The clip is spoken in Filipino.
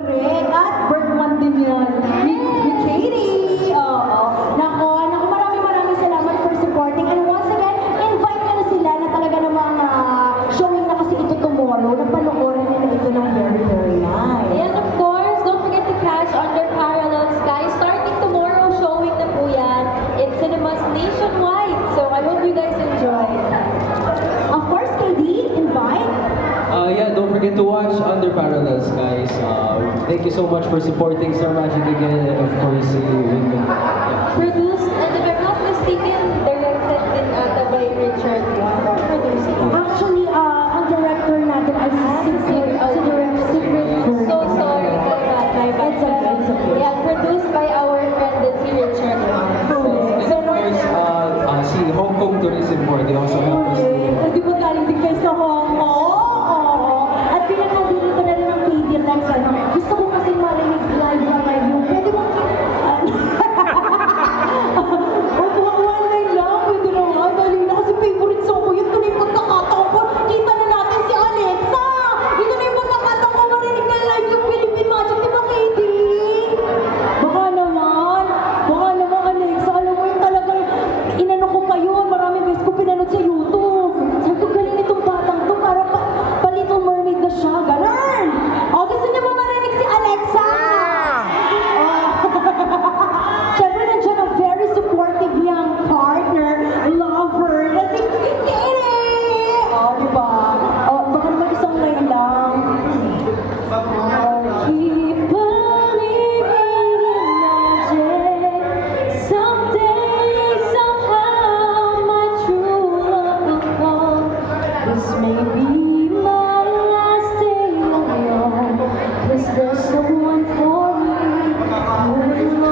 Correct. At birthmonth din yun. Ni Katie. Oo. Nako, maraming salamat for supporting. And once again, invite nyo na sila na talaga namang showing na kasi ito tomorrow. Napanoorin nila ito ng very nice. And of course, don't forget to catch Under Parallel Sky. Starting tomorrow, showing na po yan. It's cinemas nationwide. So I hope you guys enjoy. Of course, KD, invite. Yeah, don't forget to watch Under Parallel Skies. Thank you so much for supporting Star Magic again, and of course, Wingman. Produced, and if I'm not mistaken, directed din ata by Richard. Produced. Actually, ang director natin ay si Secret Bird. So sorry, my bad. It's okay. Yeah, produced by our friend that's si Richard. And of course, si Hong Kong Tourism Board, they also help us. Di ba galing din kayo sa Hong Kong? Oo. At pinag-nandito na rin ang KD Lex. Gusto ko kasi marinig live yung pwede mo... One line lang, pwede na nga. Dali na kasi favorite song ko yun. Ito na yung pagkakataon ko. Kita na natin si Alexa. Ito na yung pagkakataon ko marinig na live yung Philippine Magic. Di ba, KD? Baka naman, Alexa. Alam mo yung talagang inano ko pa yun. Maraming beses ko pinanood sa YouTube. Sabi ko, galing itong batang to. Para pa Little Mermaid na siya. Ganun! O, gusto niyo ba marinig si Alexa? Siyempre, nandiyan ang very supportive young partner, lover, na si Katie! O, diba? O, baka naman isang line lang. I'll keep believing in magic. Someday, somehow, my true love will come. This may be my last day alone, 'cause there's someone for me who will